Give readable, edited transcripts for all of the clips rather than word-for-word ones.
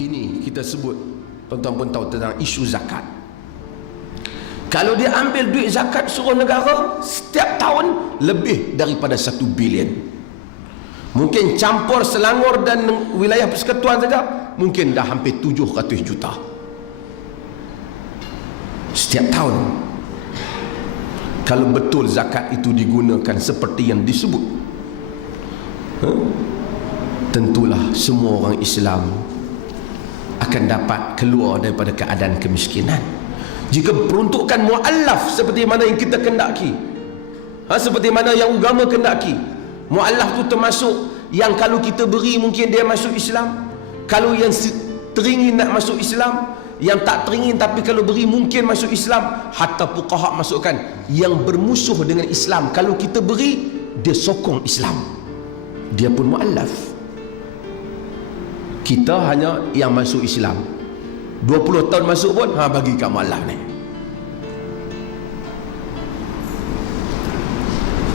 Ini kita sebut, tuan-tuan pun tahu tentang isu zakat. Kalau dia ambil duit zakat suruh negara, setiap tahun lebih daripada 1 bilion. Mungkin campur Selangor dan wilayah persekutuan saja, mungkin dah hampir 700 juta setiap tahun. Kalau betul zakat itu digunakan seperti yang disebut, tentulah semua orang Islam akan dapat keluar daripada keadaan kemiskinan. Jika peruntukan mu'allaf seperti mana yang kita kendaki, seperti mana yang agama kendaki. Mu'allaf tu termasuk yang kalau kita beri mungkin dia masuk Islam, kalau yang teringin nak masuk Islam, yang tak teringin tapi kalau beri mungkin masuk Islam. Hatta fuqaha masukkan yang bermusuh dengan Islam, kalau kita beri dia sokong Islam, dia pun mu'allaf. Kita hanya yang masuk Islam 20 tahun masuk pun bagi kat mu'allaf ni.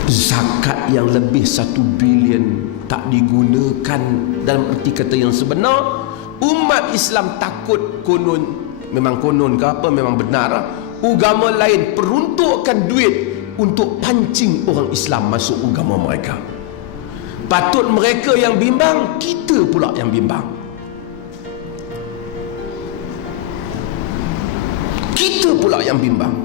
Zakat yang lebih 1 bilion tak digunakan dalam erti kata yang sebenar. Umat Islam takut, konon, memang konon ke apa, memang benar, agama lain peruntukkan duit untuk pancing orang Islam masuk agama mereka. Patut mereka yang bimbang, kita pula yang bimbang. Kita pula yang bimbang.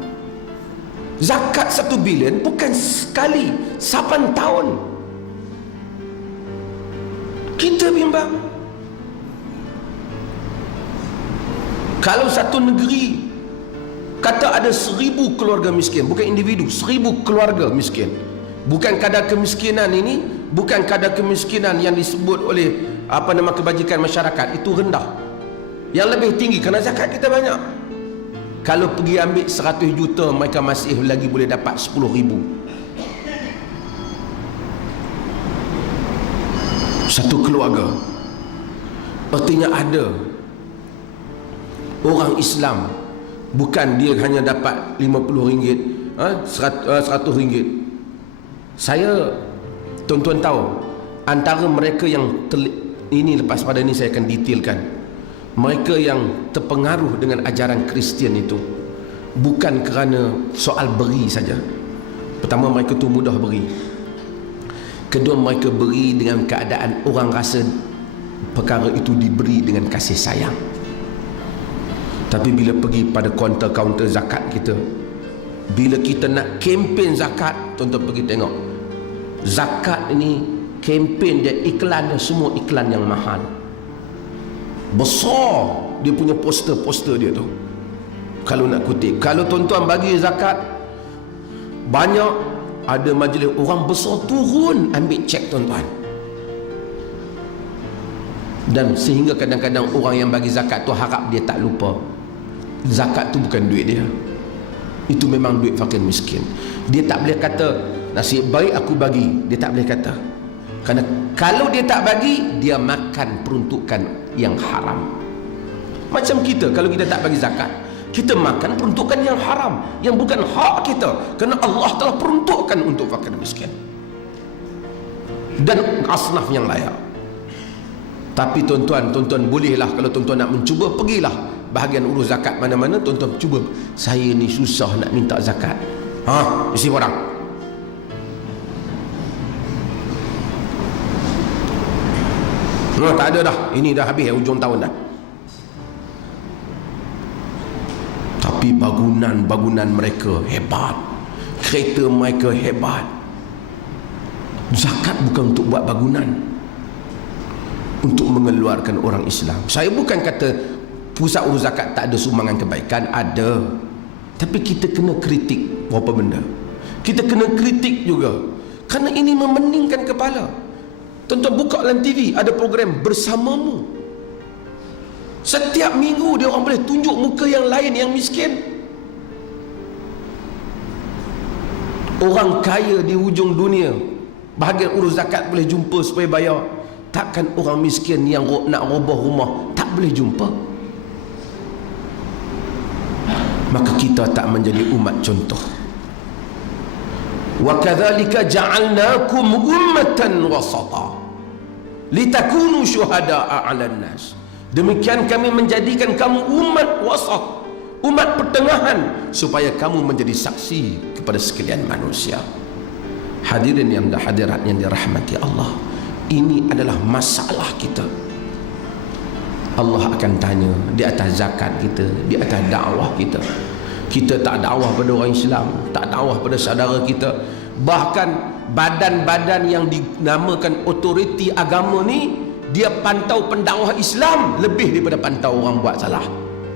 Zakat 1 bilion bukan sekali, 8 tahun. Kita bimbang. Kalau satu negeri kata ada 1000 keluarga miskin, bukan individu, 1000 keluarga miskin, bukan kadar kemiskinan ini, bukan kadar kemiskinan yang disebut oleh kebajikan masyarakat, itu rendah. Yang lebih tinggi kerana zakat kita banyak. Kalau pergi ambil 100 juta, mereka masih lagi boleh dapat 10,000. Satu keluarga. Artinya ada orang Islam, bukan dia hanya dapat RM50, RM100. Saya, tuan-tuan tahu, antara mereka yang ini lepas pada ini saya akan detailkan, mereka yang terpengaruh dengan ajaran Kristian itu bukan kerana soal beri saja. Pertama, mereka tu mudah beri. Kedua, mereka beri dengan keadaan orang rasa perkara itu diberi dengan kasih sayang. Tapi bila pergi pada kaunter-kaunter zakat kita, bila kita nak kempen zakat, tuan-tuan pergi tengok zakat ini, kempen dia, iklan dia semua iklan yang mahal, besar dia punya poster-poster dia tu. Kalau nak kutip, kalau tuan-tuan bagi zakat banyak, ada majlis orang besar turun ambil cek tuan-tuan. Dan sehingga kadang-kadang orang yang bagi zakat tu harap dia tak lupa, zakat tu bukan duit dia, itu memang duit fakir miskin. Dia tak boleh kata nasib baik aku bagi, dia tak boleh kata. Kerana kalau dia tak bagi, dia makan peruntukan yang haram. Macam kita, kalau kita tak bagi zakat, kita makan peruntukan yang haram, yang bukan hak kita, kerana Allah telah peruntukkan untuk fakir miskin dan asnaf yang layak. Tapi tuan-tuan bolehlah, kalau tuan-tuan nak mencuba, pergilah bahagian urus zakat mana-mana, tuan-tuan cuba. Saya ni susah nak minta zakat, isi orang. Tak ada dah, ini dah habis hujung tahun dah. Tapi bangunan mereka hebat, kereta mereka hebat. Zakat bukan untuk buat bangunan, untuk mengeluarkan orang Islam. Saya bukan kata pusat urus zakat tak ada sumbangan kebaikan, ada. Tapi kita kena kritik berapa benda. Kita kena kritik juga, kerana ini memeningkan kepala. Tuan-tuan buka dalam TV, ada program Bersamamu. Setiap minggu dia orang boleh tunjuk muka yang lain yang miskin. Orang kaya di hujung dunia, bahagian urus zakat boleh jumpa supaya bayar. Takkan orang miskin yang nak robah rumah tak boleh jumpa? Maka kita tak menjadi umat contoh. Wa kadzalika ja'alnakum ummatan wasata litakunu syuhada'a 'alan nas. Demikian kami menjadikan kamu umat wasat, umat pertengahan, supaya kamu menjadi saksi kepada sekalian manusia. Hadirin yang hadirat yang dirahmati Allah, ini adalah masalah kita. Allah akan tanya di atas zakat kita, di atas dakwah kita. Kita tak dakwah pada orang Islam, tak dakwah pada saudara kita. Bahkan badan-badan yang dinamakan otoriti agama ni, dia pantau pendakwah Islam lebih daripada pantau orang buat salah.